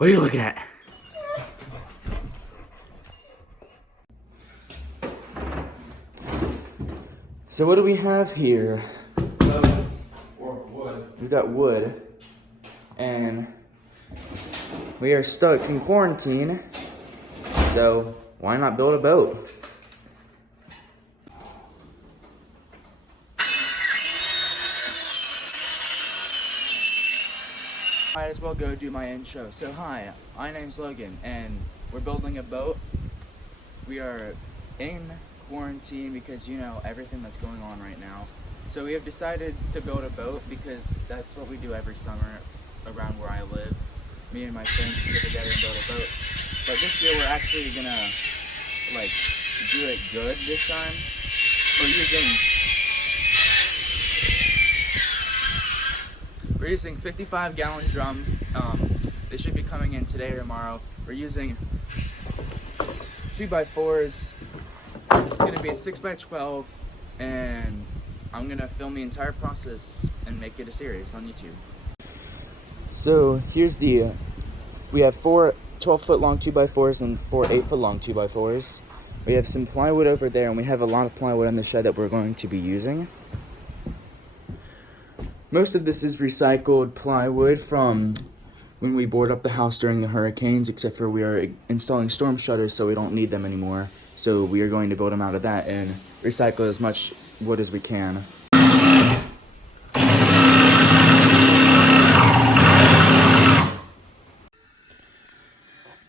What are you looking at? So what do we have here? Or wood. We got wood. And we are stuck in quarantine. So why not build a boat? Might as well go do my intro. So hi, my name's Logan and we're building a boat. We are in quarantine because you know everything that's going on right now. So we have decided to build a boat because that's what we do every summer around where I live. Me and my friends get together and build a boat. But this year we're actually gonna like do it good this time. We're using 55-gallon drums. They should be coming in today or tomorrow. We're using 2x4s. It's gonna be a 6x12, and I'm gonna film the entire process and make it a series on YouTube. So here's the, we have 4 12-foot long 2x4s and 4 8-foot long 2x4s. We have some plywood over there, and we have a lot of plywood in the shed that we're going to be using. Most of this is recycled plywood from when we board up the house during the hurricanes, except for we are installing storm shutters so we don't need them anymore. So we are going to build them out of that and recycle as much wood as we can.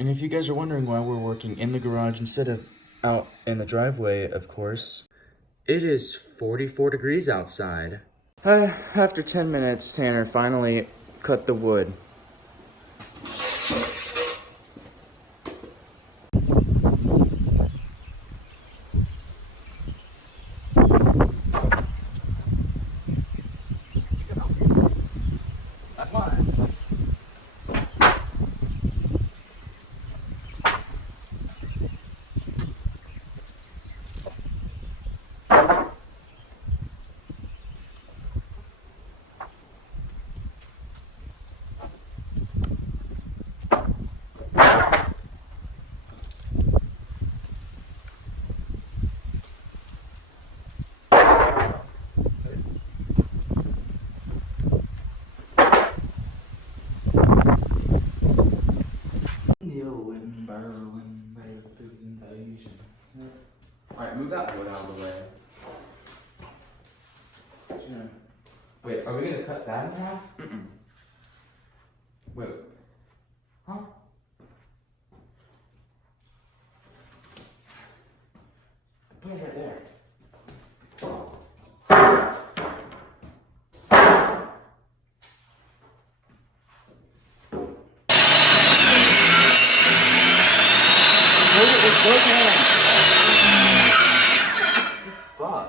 And if you guys are wondering why we're working in the garage instead of out in the driveway, of course, it is 44 degrees outside. After 10 minutes, Tanner finally cut the wood. That's mine. Alright, move that wood out of the way. Wait, are we gonna cut that in half? Mm-mm. Wait. Huh? Put it right there. Hold it with both hands. Fuck.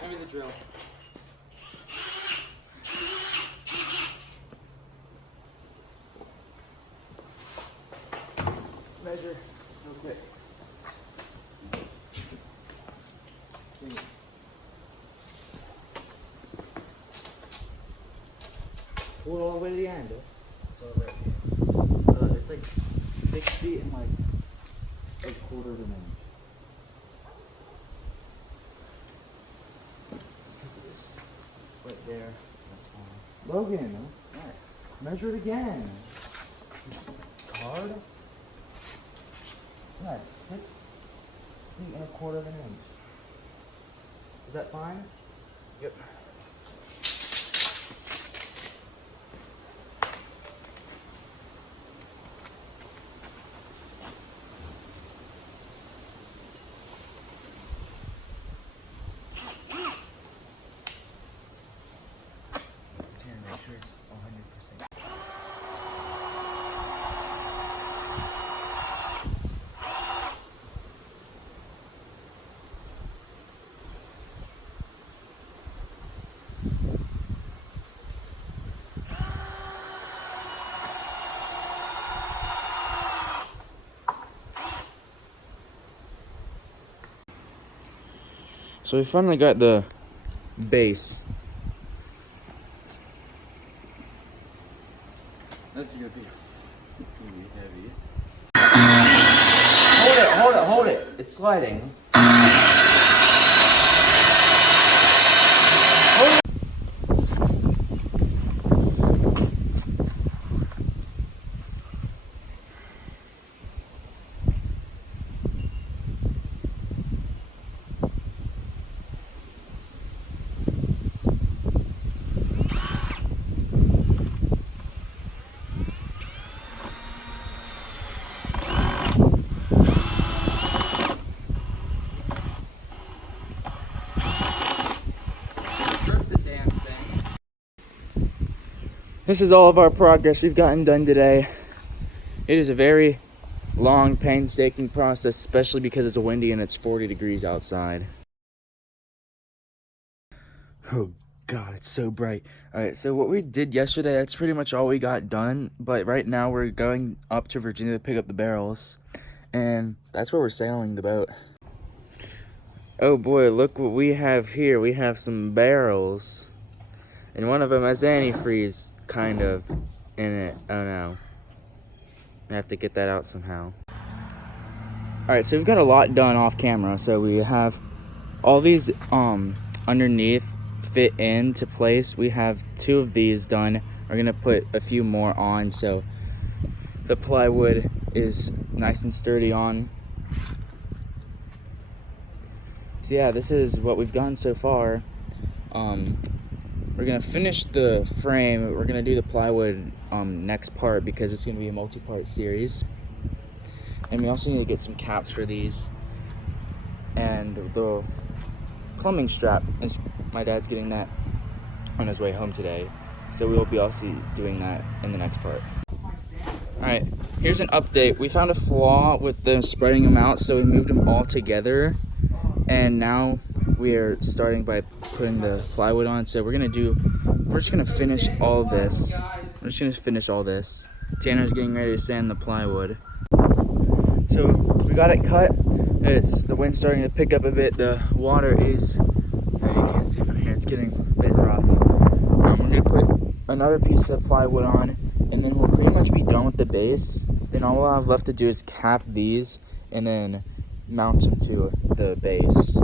Give me the drill. Measure real quick. Pull it all the way to the end. It's all right here. It's like 6 feet and like a quarter of an inch. Right there. That's fine. Logan, right. Measure it again. Hard. Right, 6 feet and a quarter of an inch. Is that fine? Yep. Make sure it's 100%. So we finally got the base. That's gonna be heavy. Hold it. It's sliding. This is all of our progress we've gotten done today. It is a very long, painstaking process, especially because it's windy and it's 40 degrees outside. Oh God, it's so bright. Alright, so what we did yesterday, that's pretty much all we got done. But right now we're going up to Virginia to pick up the barrels. And that's where we're sailing the boat. Oh boy, look what we have here. We have some barrels. And one of them has antifreeze, kind of, in it. Oh no. I have to get that out somehow. Alright, so we've got a lot done off camera. So we have all these underneath fit into place. We have 2 of these done. We're gonna put a few more on so the plywood is nice and sturdy on. So yeah, this is what we've done so far. We're gonna finish the frame. We're gonna do the plywood next part because it's gonna be a multi-part series. And we also need to get some caps for these. And the plumbing strap is my dad's getting that on his way home today. So we will be also doing that in the next part. Alright, here's an update. We found a flaw with the spreading them out, so we moved them all together. And now we are starting by putting the plywood on. So we're just gonna finish all this. Tanner's getting ready to sand the plywood. So we got it cut. The wind's starting to pick up a bit. The water is, you can't see from here, it's getting a bit rough. We're gonna put another piece of plywood on, and then we'll pretty much be done with the base. Then all we'll have left to do is cap these and then mount them to the base.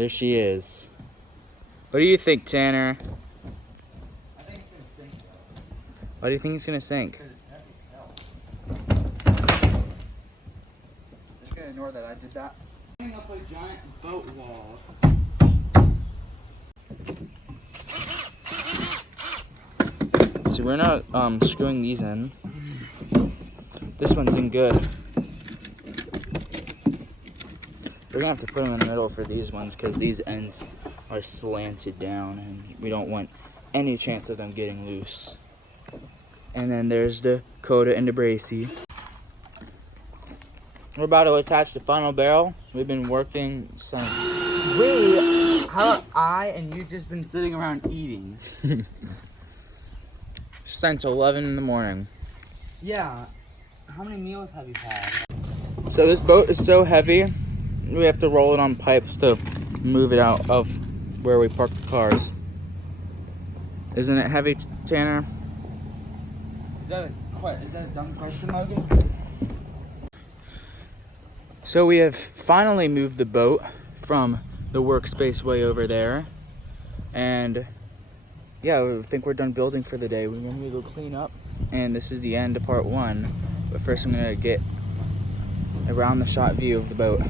There she is. What do you think, Tanner? I think it's gonna sink though. Why do you think it's gonna sink? Because it's heavy as hell. Just gonna ignore that I did that. Putting up a giant boat wall. So we're not screwing these in. This one's in good. We're gonna have to put them in the middle for these ones because these ends are slanted down and we don't want any chance of them getting loose. And then there's the Coda and the Bracy. We're about to attach the final barrel. We've been working since. Wait, how I and you just been sitting around eating? Since 11 in the morning. Yeah. How many meals have you had? So this boat is so heavy, we have to roll it on pipes to move it out of where we park the cars. Isn't it heavy, Tanner? Is that a dumb question, Logan? So we have finally moved the boat from the workspace way over there. And yeah, I think we're done building for the day. We're gonna go clean up. And this is the end of part 1. But first I'm gonna get around the shot view of the boat.